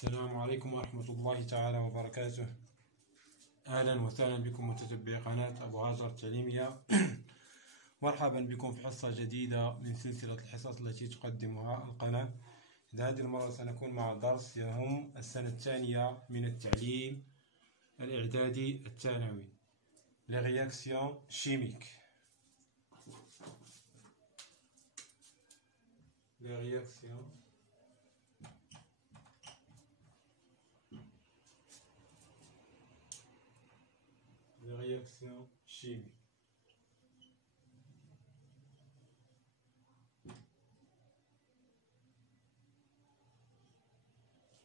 السلام عليكم ورحمة الله تعالى وبركاته. أهلا وسهلا بكم متتبعي قناة أبو هاجر التعليمية. مرحبا بكم في حصة جديدة من سلسلة الحصص التي تقدمها القناة. هذه المرة سنكون مع درس يهم السنة الثانية من التعليم الإعدادي الثانوي، les réactions chimiques. Les réactions chimiques.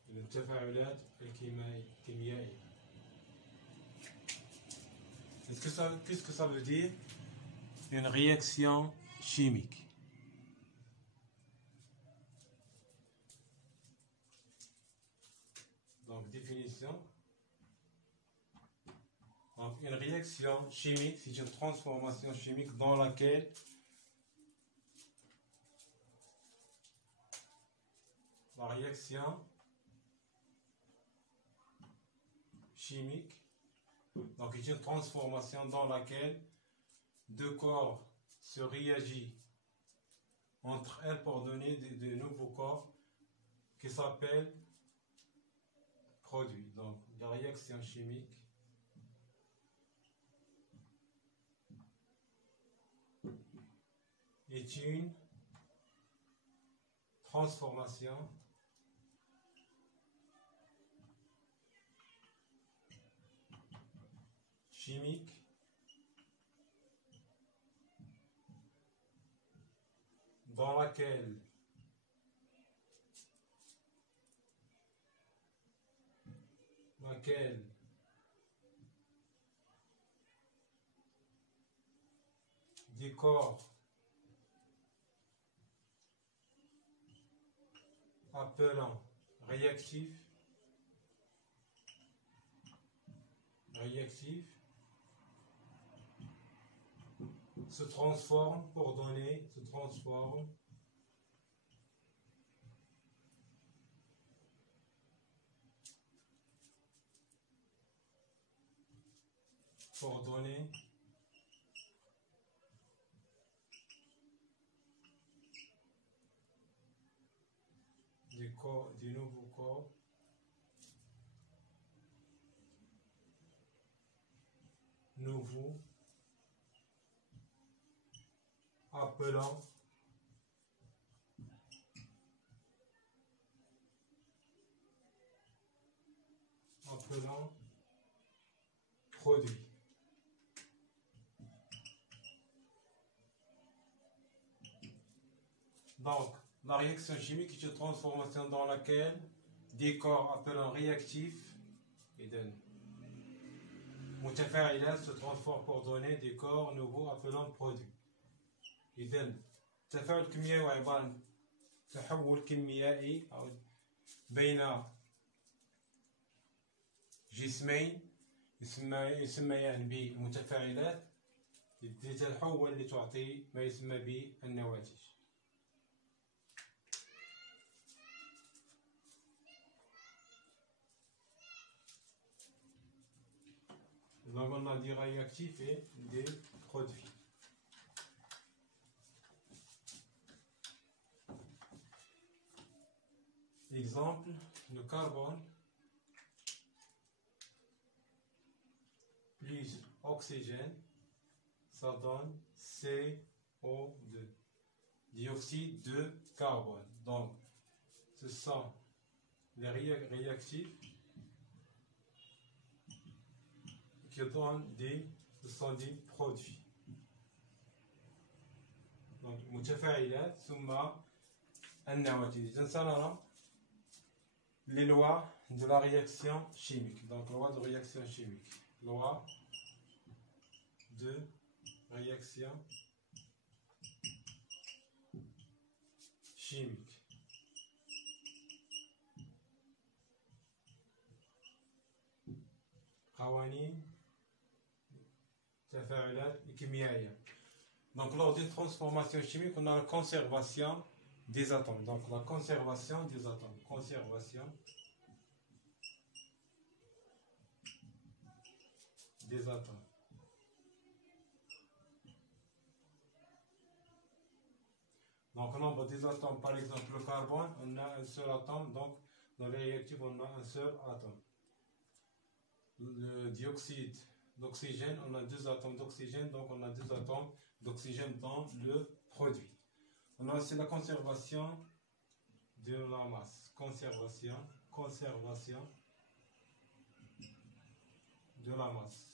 التفاعلات الكيميائية. Qu'est-ce que ça veut dire une réaction chimique? Donc, définition. Donc, une réaction chimique, c'est une transformation chimique dans laquelle la réaction chimique, donc c'est une transformation dans laquelle deux corps se réagissent entre elles pour donner de nouveaux corps qui s'appellent produits. Donc, la réaction chimique est une transformation chimique dans laquelle des corps appelant réactifs se transforment pour donner des nouveaux corps nouveaux appelant produits. Donc, la réaction chimique est une transformation dans laquelle des corps appelant réactifs متفاعلات se transforment pour donner des corps nouveaux appelant produits. إذن التفاعل الكيميائي هو عبارة عن تحول كيميائي أو بين جسمين يسميان بالمتفاعلات لتتحول لتعطي ما يسمى بالنواتج. Donc on a des réactifs et des produits. Exemple, le carbone plus oxygène, ça donne CO2, dioxyde de carbone. Donc, ce sont les réactifs qui donnent des produits. Donc, متفاعلات ثم النواتج. نرى les lois de la réaction chimique. Donc, loi de réaction chimique. Loi de réaction chimique. قوانين التفاعلات الكيميائية. Donc, lors d'une transformation chimique, on a la conservation des atomes. Donc, la conservation des atomes. Conservation des atomes. Donc, nombre des atomes, par exemple, le carbone, on a un seul atome, donc dans le réactif, on a un seul atome. Le dioxyde d'oxygène, on a 2 atomes d'oxygène, donc on a 2 atomes d'oxygène dans le produit. On a aussi la conservation de la masse. Conservation de la masse.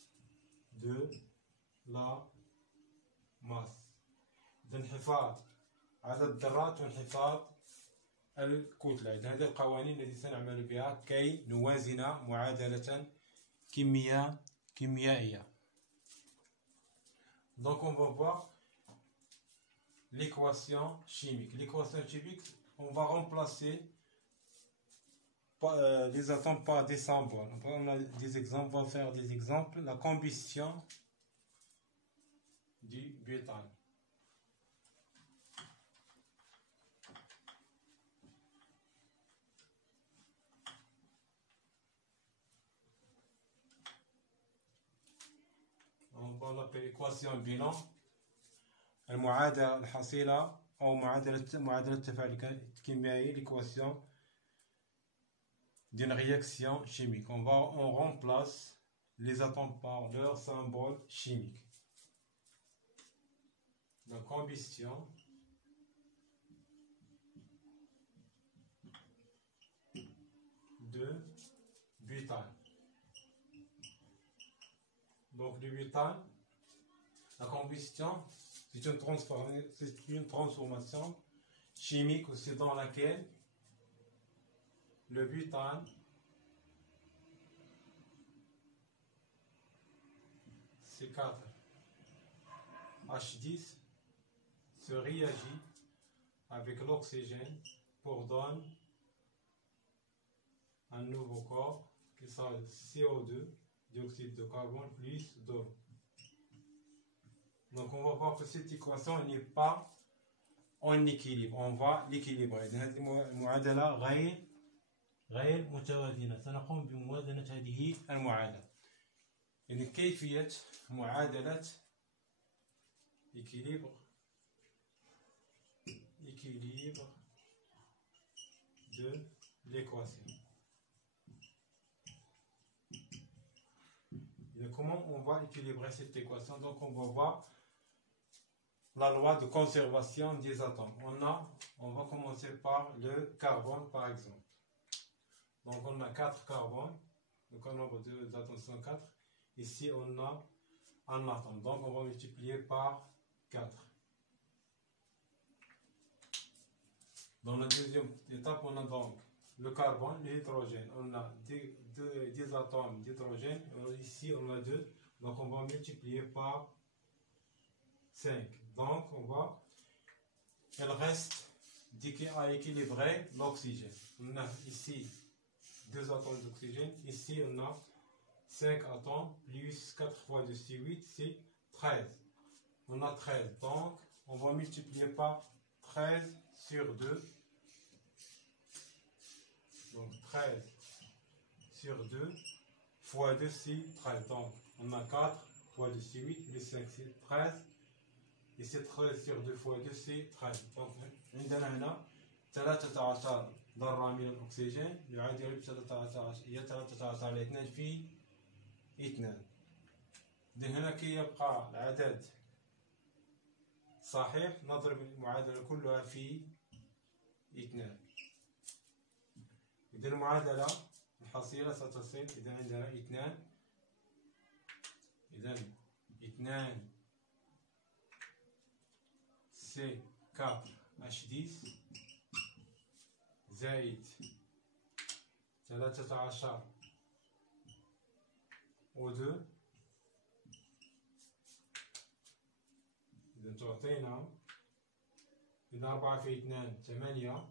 الانحفاظ عدد الذرات وانحفاظ الكتلة. هذه القوانين التي سنعمل بها كي نوازن معادلة كيميائية. Donc on va voir l'équation chimique. L'équation chimique, on va remplacer les atomes par des symboles. On a des exemples, on va faire des exemples. La combustion du butane. On l'appelle équation bilan. المعادلة الحاصلة أو معادلة التفاعل الكيميائي l'équation d'une réaction chimique. On remplace les atomes par leur symbole chimique. La combustion de butane. Donc le butane, la combustion, c'est une transformation chimique aussi dans laquelle le butane C4 H10 se réagit avec l'oxygène pour donner un nouveau corps qui sera CO2, dioxyde de carbone plus d'eau. Donc on va voir que cette équation n'est pas en équilibre, on va l'équilibrer. هذه المعادلة غير متوازنة. سنقوم بموازنة هذه المعادلة. يعني كيفية معادلة équilibre de l'équation. Comment on va équilibrer cette équation? Donc on va voir la loi de conservation des atomes. On va commencer par le carbone par exemple. Donc on a 4 carbones, donc le nombre d'atomes sont 4. Ici on a un atome, donc on va multiplier par 4. Dans la deuxième étape, on a donc le carbone, l'hydrogène. On a des atomes d'hydrogène. Ici, on a 2. Donc, on va multiplier par 5. Donc, elle reste à équilibrer l'oxygène. On a ici 2 atomes d'oxygène. Ici, on a 5 atomes plus 4 fois 2, c'est 8, c'est 13. On a 13. Donc, on va multiplier par 13 sur 2. Donc 13 sur 2 fois 2 c'est 13. Donc on a 4 fois 2 c'est 8, plus 5 c'est 13. Et c'est 13 sur 2 fois 2 c'est 13. Donc عندنا هنا 13 ذرة من الأكسجين يعادل 13 هي 13 على 2 في 2. إذن هنا كي يبقى العدد صحيح نضرب المعادلة كلها في 2. إذا المعادلة الحاصلة ستصل إذا عندنا 2. إذا 2 C4 H10 زائد 13 O2 إذا تعطينا إذا 4 في 2 8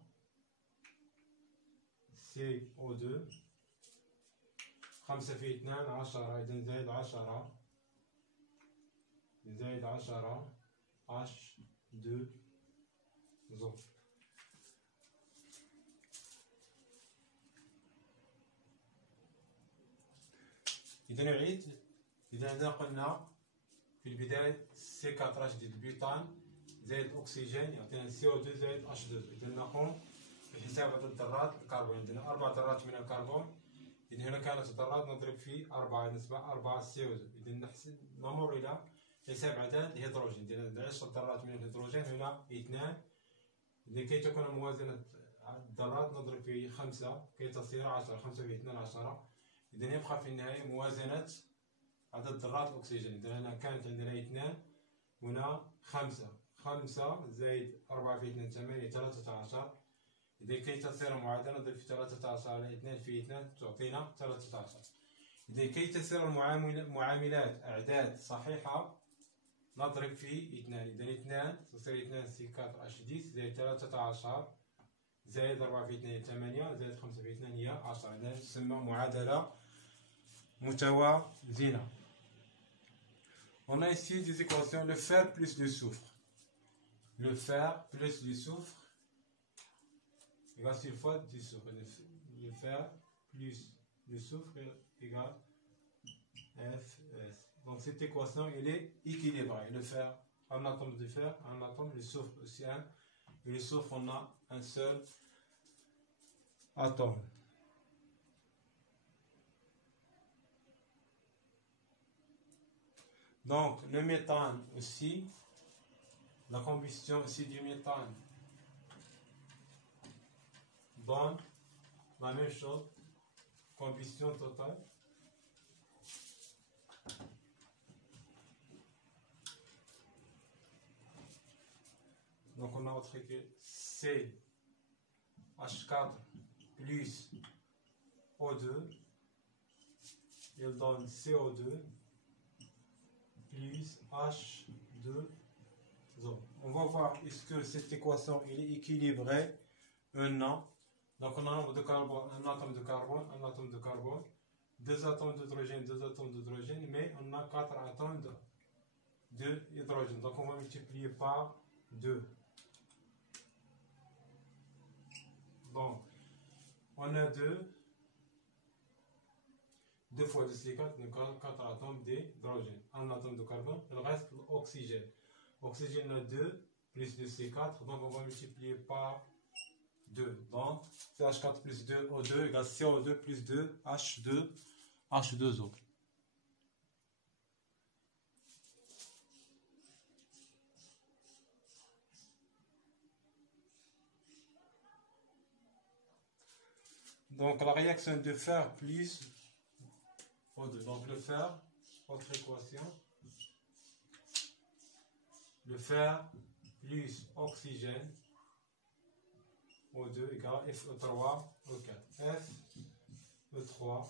CO2 5 في 2 10. إذا زائد 10 زائد 10 H2O. إذا نعيد إذا هنا قلنا في البداية C4H ديال البيوتان زائد الأكسجين يعطينا CO2 زائد H2. إذا نقوم بحساب عدد ذرات الكربون. عندنا 4 ذرات من الكربون. إذا هنا كانت الذرات نضرب في 4 نسبة 4 CO2. إذا نمر إلى حساب عدد الهيدروجين. إذا عندنا 10 ذرات من الهيدروجين هنا 2. لكي تكون موازنة الذرات نضرب في 5 كي تصير 10. 5 في 2 10. إذا يبقى في النهاية موازنة عدد ذرات الأكسجين. إذا هنا كانت عندنا 2 هنا 5 زائد 4 في 2 8 13. إذا كي تصير معادلة نضرب في 13 على 2 في 2 تعطينا 13. إذا كي تصير المعاملات أعداد صحيحة نضرب في 2. إذا 2 تصير 2 C4H10 زائد 13 زائد 4 في 2 8 زائد 5 في 2 هي 10. إذا تسمى معادلة متوازنة. On a ici des équations, le fer plus le soufre. Le fer plus le soufre égale sulfate du soufre. Le fer plus le soufre égale Fs. Donc cette équation elle est équilibrée. Le fer, un atome de fer, un atome, le soufre aussi un. Et le soufre on a un seul atome. Donc le méthane aussi, la combustion aussi du méthane donne la même chose, combustion totale. Donc on a autre que CH4 plus O2, il donne CO2 plus H2O. On va voir est-ce que cette équation est équilibrée ou non. Donc on a un nombre de carbone, un atome de carbone, un atome de carbone, 2 atomes d'hydrogène, 2 atomes d'hydrogène, mais on a 4 atomes d'hydrogène. Donc on va multiplier par 2. Donc on a 2 fois 2 c'est 4, donc 4 atomes d'hydrogène, un atome de carbone, il reste l'oxygène. Oxygène a 2 plus 2 c'est 4, donc on va multiplier par 2. Donc CH4 plus 2 O2 égale CO2 plus 2 H2O. Donc la réaction de fer plus O2. Donc le fer, autre équation. Le fer plus oxygène O2 égale Fe3 O4. Fe3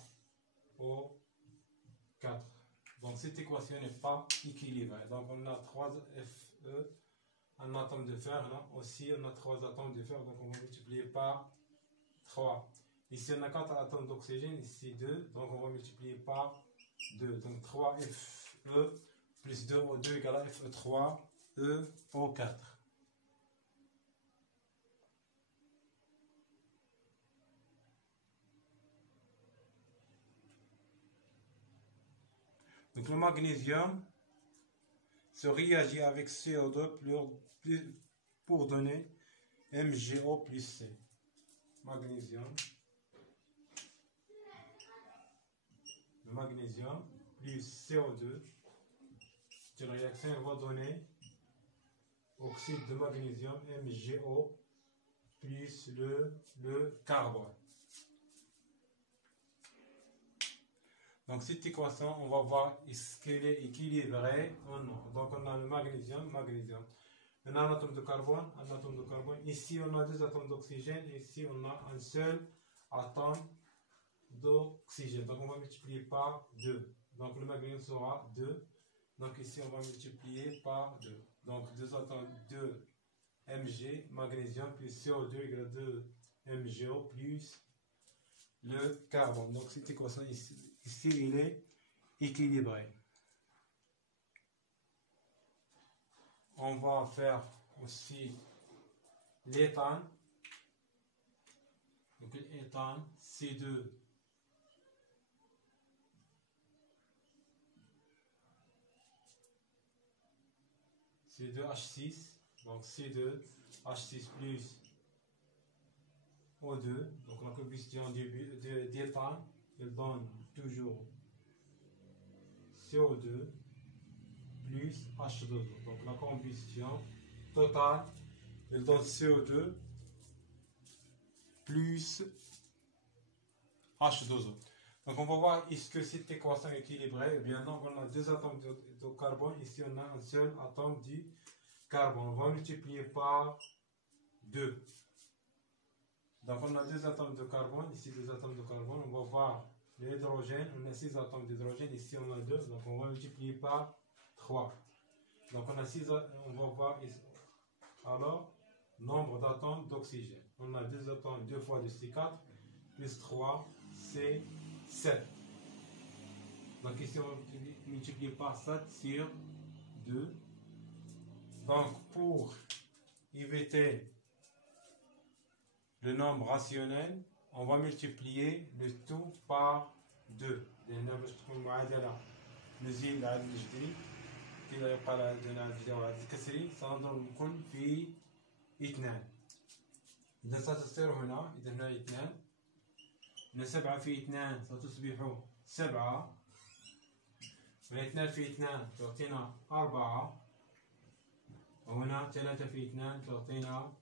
O4. Donc cette équation n'est pas équilibrée. Donc on a 3 Fe, un atome de fer. Là aussi on a 3 atomes de fer. Donc on va multiplier par 3. Ici on a 4 atomes d'oxygène, ici 2. Donc on va multiplier par 2. Donc 3 Fe plus 2 O2 égale Fe3 O4. Donc le magnésium se réagit avec CO2 pour donner MgO plus C. Magnésium. Le magnésium plus CO2. C'est une réaction elle va donner oxyde de magnésium MgO plus le carbone. Donc cette équation, on va voir est-ce qu'elle est équilibrée ou non. Donc on a le magnésium. On a un atome de carbone, Ici on a 2 atomes d'oxygène, ici on a un seul atome d'oxygène. Donc on va multiplier par 2. Donc le magnésium sera 2. Donc ici on va multiplier par 2. Donc 2 atomes de Mg, magnésium plus CO2 égale 2 MgO plus le carbone. Donc cette équation ici il est équilibré. On va faire aussi l'éthane. Donc l'éthane C2 C2H6, donc C2H6 plus O2, donc la combustion d'éthane, elle donne toujours CO2 plus H2O. Donc la combustion totale, elle donne CO2 plus H2O. Donc on va voir est-ce que cette équation est équilibrée. Eh bien non, on a deux atomes de carbone, ici on a un seul atome du carbone. On va multiplier par 2. Donc on a deux atomes de carbone, ici deux atomes de carbone. On va voir l'hydrogène, on a 6 atomes d'hydrogène, ici on a 2, donc on va multiplier par 3. Donc on a 6, on va voir ici. Alors, nombre d'atomes d'oxygène. On a 2 atomes, 2 fois 2 c'est 4, plus 3 c'est 7. Donc ici on multiplie par 7 sur 2. Donc pour éviter le nombre rationnel, on va multiplier le tout par 2. لأن باش تكون معادلة نزيد العدد الجذري كذا يبقى عندنا عدد جذري وعدد كسري سنضرب الكل في 2. إذا ستصير هنا، إذا هنا 2 من 7 في 2 ستصبح 7 من 2 في 2 تعطينا 4 وهنا 3 في 2 تعطينا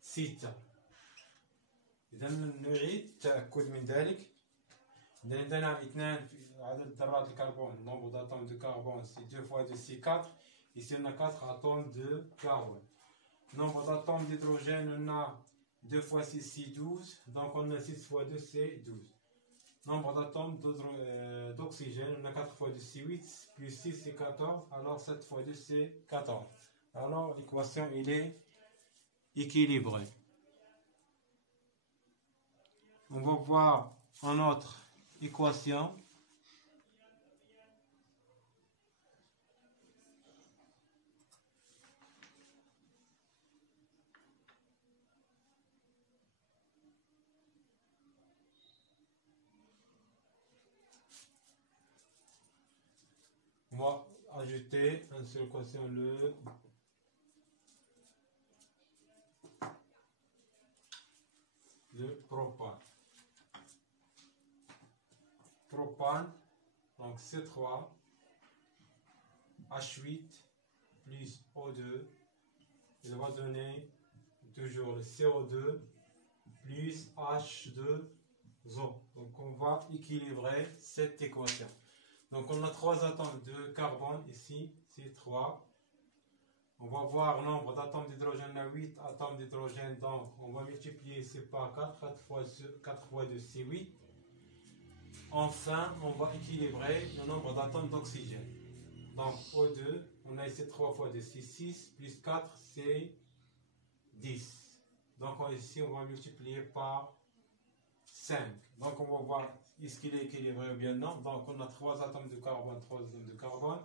6. إذا نعيد التأكد من ذلك. إذا عندنا 2 في عدد ذرات الكربون، nombre d'atomes de carbone c'est 2 fois 2 c'est 4. Ici on a 4 atomes de carbone. Nombre d'atomes d'hydrogène, on a 2 fois 6 c'est 12, donc on a 6 fois 2 c'est 12. Nombre d'atomes d'oxygène, on a 4 fois 2 c'est 8, plus 6 c'est 14, alors 7 fois 2 c'est 14. Alors l'équation elle est équilibrée. On va voir en autre équation. On va ajouter un seul quotient, le propane. Propane, donc C3, H8 plus O2, il va donner toujours le CO2 plus H2O. Donc on va équilibrer cette équation. Donc on a 3 atomes de carbone ici, C3. On va voir le nombre d'atomes d'hydrogène, on a 8 atomes d'hydrogène, donc on va multiplier ici par 4, 4 fois 2 c'est 8. Enfin, on va équilibrer le nombre d'atomes d'oxygène. Donc O2, on a ici 3 fois 2 c'est 6, plus 4 c'est 10. Donc ici on va multiplier par 5. Donc on va voir est-ce qu'il est équilibré ou bien non. Donc on a 3 atomes de carbone, 3 atomes de carbone.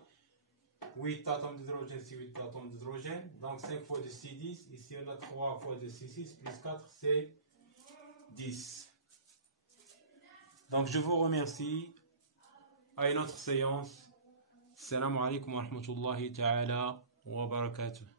8 atomes d'hydrogène, c'est 8 atomes d'hydrogène. Donc 5 fois 2 c'est 10. Ici on a 3 fois 2 c'est 6, plus 4 c'est 10. Donc je vous remercie. À une autre séance. Assalamu alaikum wa rahmatullahi ta'ala wa barakatuh.